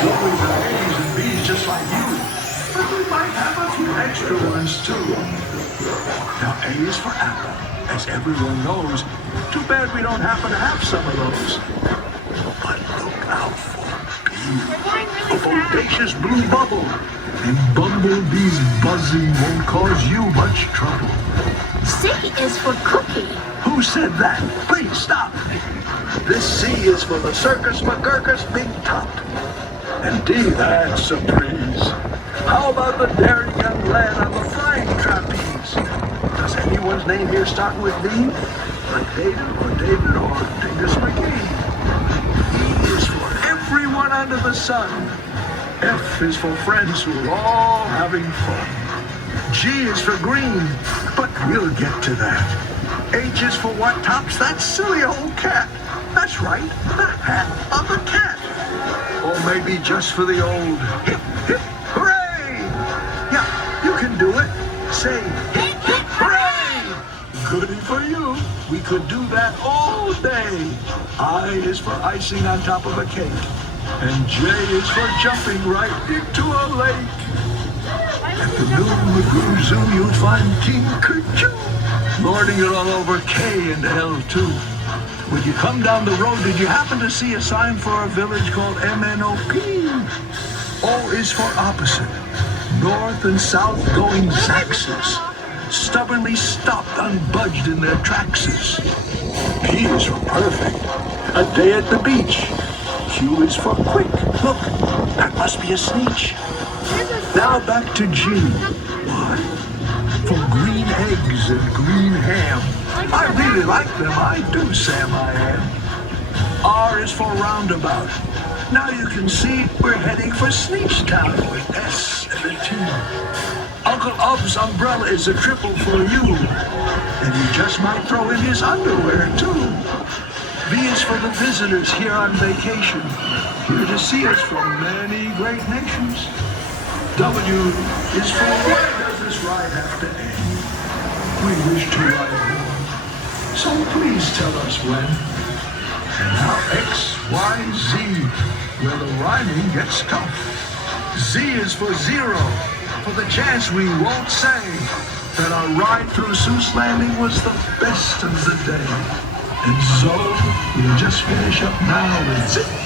Boys are A's and B's just like you, but we might have a few extra ones too. Now A is for apple, as everyone knows. Too bad we don't happen to have some of those. But look out for B, a bodacious blue bubble. And Bumblebee's buzzing won't cause you much trouble. C is for cookie. Who said that? Please stop. This C is for the Circus McGurkus Big Top. And D, that's a breeze. How about the daring young lad on the flying trapeze? Does anyone's name here start with D? Like David or Dingus McGee. E is for everyone under the sun. F is for friends who are all having fun. G is for green, but we'll get to that. H is for what tops that silly old cat. That's right, the hat of the cat. Or maybe just for the old hip, hip, hooray! Yeah, you can do it. Say hip, hip, hooray! Goody for you. We could do that all day. I is for icing on top of a cake. And J is for jumping right into a lake. At the new Magoo Zoo, you'll find King Kerchoo lording it all over K and L too. When you come down the road, did you happen to see a sign for a village called MNOP? O is for opposite. North and south going Zaxes. Stubbornly stopped, unbudged in their traxes. P is for perfect. A day at the beach. Q is for quick. Look, that must be a Sneetch. Now back to G. What? For green eggs and green ham. I really like them, I do, Sam, I am. R is for roundabout. Now you can see we're heading for Sneetch Town with S and a T. Uncle Ub's umbrella is a triple for you. And he just might throw in his underwear, too. V is for the visitors here on vacation, here to see us from many great nations. W is for where does this ride have to end? We wish to ride more, so please tell us when. And now X, Y, Z, where the rhyming gets tough. Z is for zero, for the chance we won't say that our ride through Seuss Landing was the best of the day. And so, we'll just finish up now with zip.